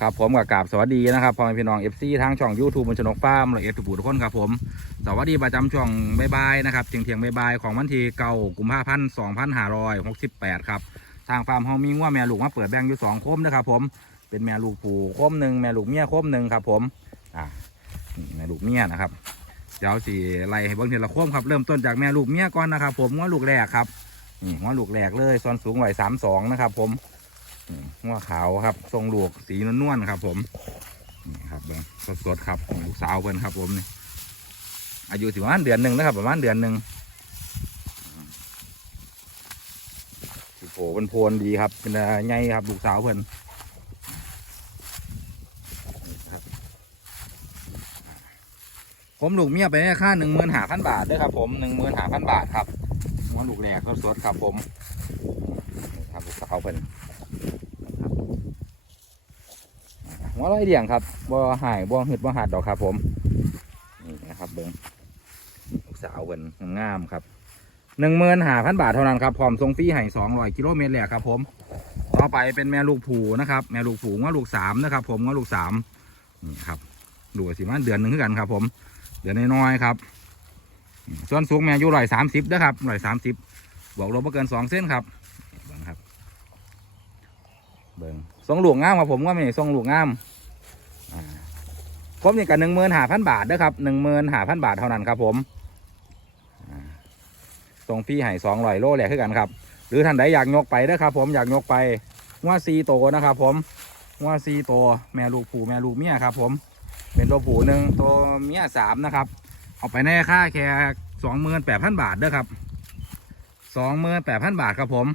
ครับผมกับกราบสวัสดีนะครับพ่อแม่พี่น้องเอฟซีทางช่องยูทูบบนชนกฟาร์มละเอียดทุกผู้ทุกคนครับผมสวัสดีประจำช่วงบ่ายนะครับเที่ยงเที่ยงๆบ่ายของวันที่เก้ากุมภาพันธ์สองพันห้าร้อยหกสิบแปดครับทางฟาร์มเฮามีงัวแม่ลูกมาเปิดแบ่งอยู่สองโคมนะครับผมเป็นแม่ลูกผูโคมหนึ่งแม่ลูกเมียโคมหนึ่งครับผมอ่าแม่ลูกเมียนะครับเดี๋ยวสี่ไล่ให้เบิ่งทีละโคมครับเริ่มต้นจากแม่ลูกเมียก่อนนะครับผมงัวลูกแรกครับนี่งัวลูกแรกเลยส่วนสูงร้อยสามสองนะครับผม หัวขาวครับทรงหลูกสีนวลๆครับ ผมนี่ครับเบิ่งสดๆครับลูกสาวเพิ่นครับ ผมนี่อายุถึงประมาณเดือนหนึ่งนะครับ ประมาณเดือนหนึ่งสิโผเป็นโพนดีครับ เป็นไงครับลูกสาวเพิ่นนี่ครับผมลูกเมียไปในค่าหนึ่งหมื่นหาพันบาทด้วยครับ ผมหนึ่งหมื่นหาพันบาทครับหัวลูกแรกสดครับผมนี่ครับลูกสาวเพิ่น หัวไรเดียงครับบ่หายบ่หึดบ่หัดดอกครับ ผมนี่นะครับเบิ้งลูกสาวเบิ้งามครับหนึ่งหมื่นห้าพันบาทเท่านั้นครับพร้อมทรงฟรีให้สองร้อยกิโลเมตรแหละครับ ผม ต่อไปเป็นแม่ลูกผูนะครับ แม่ลูกผูว่าลูกสามนะครับ ผมว่าลูกสามนี่ครับ ดูสิมันเดือนหนึ่งขึ้นกันครับ ผม เดือนน้อยๆครับส่วนสูงแม่อยู่ร้อยสามสิบนะครับร้อยสามสิบบวกลบไม่เกินสองเส้นครับเบิ้งครับ เบิ้ง ทรงหลวงงามครับผมว่าไม่ทรงหลวงงามครบนี่กับหนึ่งหมื่นห้าพันบาทนะครับหนึ่งหมื่นห้าพันบาทเท่านั้นครับผมอ่าส่งฟรีให้สองร้อยโลแหละคือกันครับ หรือท่านใดอยากยกไปนะครับผมอยากยกไปว่าซีโตนะครับผมว่าซีโตแม่ลูกผูแม่ลูกเมียครับ ผมเป็นตัวผูหนึ่งตัวเมียสามนะครับ เอาไปในค่าแค่สองหมื่นแปดพันบาทเด้อครับสองหมื่นแปดพันบาทครับผม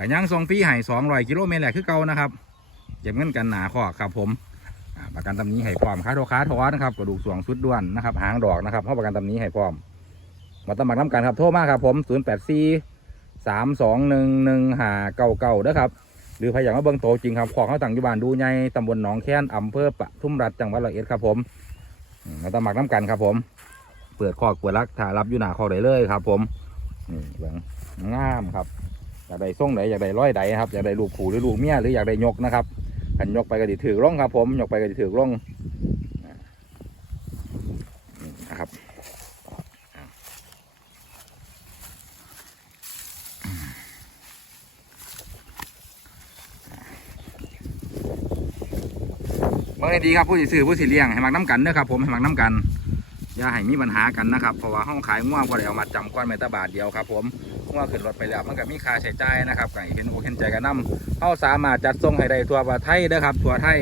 กัยังส่งฟรีให้สองร้อยกิโลเมตรแหละคือเก่านะครับเก็บเงินกันหนาข้อครับผมประกันตำนี้ให้พร้อมค่าโทค้าทอนะครับกระดูกสวงสุดด้วนนะครับหางดอกนะครับเพราะประกันตำนี้ให้พร้อมมาตำหมักน้ำกันครับโทรมาครับผม0 8 4 3 2 1 1 5 9 9นะครับหรือใครอยากมาเบิ่งโตจริงครับของเขาต่างอยู่บ้านดูใหญ่ตำบลหนองแค้นอำเภอปทุมรัฐจังหวัดร้อยเอ็ดครับผมมาตำหมักน้ำกันครับผม เปิดคอกเปิดรักถ่ายรับอยู่หนาคอกได้เลยครับ ผมนี่เบิ่งงามครับ อยากได้ส่งไหนอยากได้ร้อยใดครับอยากได้ลูกผูหรือลูกเมียหรืออยากได้ยกนะครับขันยกไปก็ดิถือร่องครับผมยกไปก็ดิถือร่องนะครับเมื่อไงดีครับผู้สิซื้อผู้สิเลี้ยงให้มักน้ำกันเด้อครับผมให้มักน้ำกันอย่าให้มีปัญหากันนะครับเพราะว่าห้องขายง่วงพอได้เอามาจำก้อนเมตาบาทเดียวครับผม ง่วขึ้นรถไปแล้วมันก็มีค่าใช้จ่ายนะครับไก่เห็นอกเห็นใจกันนํเขาสามารถจัดส่งให้ได้ทั่วประเทศเด้อครับทั่วไทย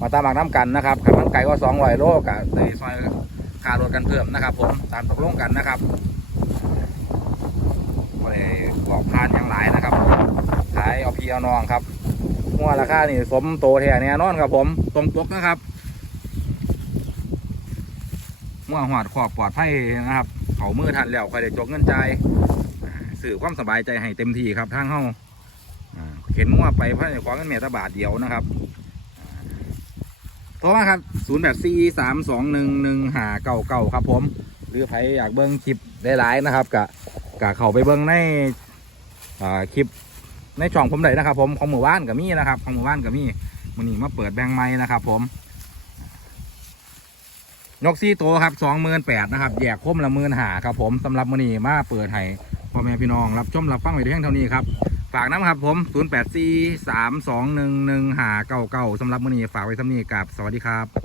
มาตามหมักน้ำกันนะครับขันมันไก่ก็สองร้อยโลกับในซอยค่ารถกันเพิ่มนะครับ ผมตามตกลงกันนะครับไม่ได้บอกพานอย่างหลายนะครับขายเอาพี่เอาน้องครับหัวราคานี่สมโตแท้เนี่ยนอนครับผมตรงปกนะครับหัวหอดขอบปลอดภัยนะครับ เขามือทันแล้วใคอยได้จกเงินใจ สื่อความสบายใจให้เต็มที่ครับทางเฮ้าเข็นมั่วไปเพราะขอเงินเมตาบาทเดียวนะครับโทรมาครับ0 8 4 3 2 1 1 5 9 9ครับ ผม หรือใครอยากเบิ้งคลิปหลายๆนะครับกะกะเข้าไปเบิ้งในคลิปในช่องผมได้นะครับ ผมของหมู่บ้านกับมี่นะครับของหมู่บ้านกับมี่มันนี่มาเปิดแบงค์ไม้นะครับ ผมยกซี่โตครับสองหมื่นแปดนะครับแยกคมละหมื่นหาครับ ผมสำหรับมันนี่มาเปิดให้ พ่อแม่พี่น้องรับชมรับฟังไว้เพียงเท่านี้ครับฝากน้ำครับผม 0 8 4 3 2 1 1หาเก่าเก่าสำหรับมื้อนี้ฝากไว้สำนี้กับสวัสดีครับ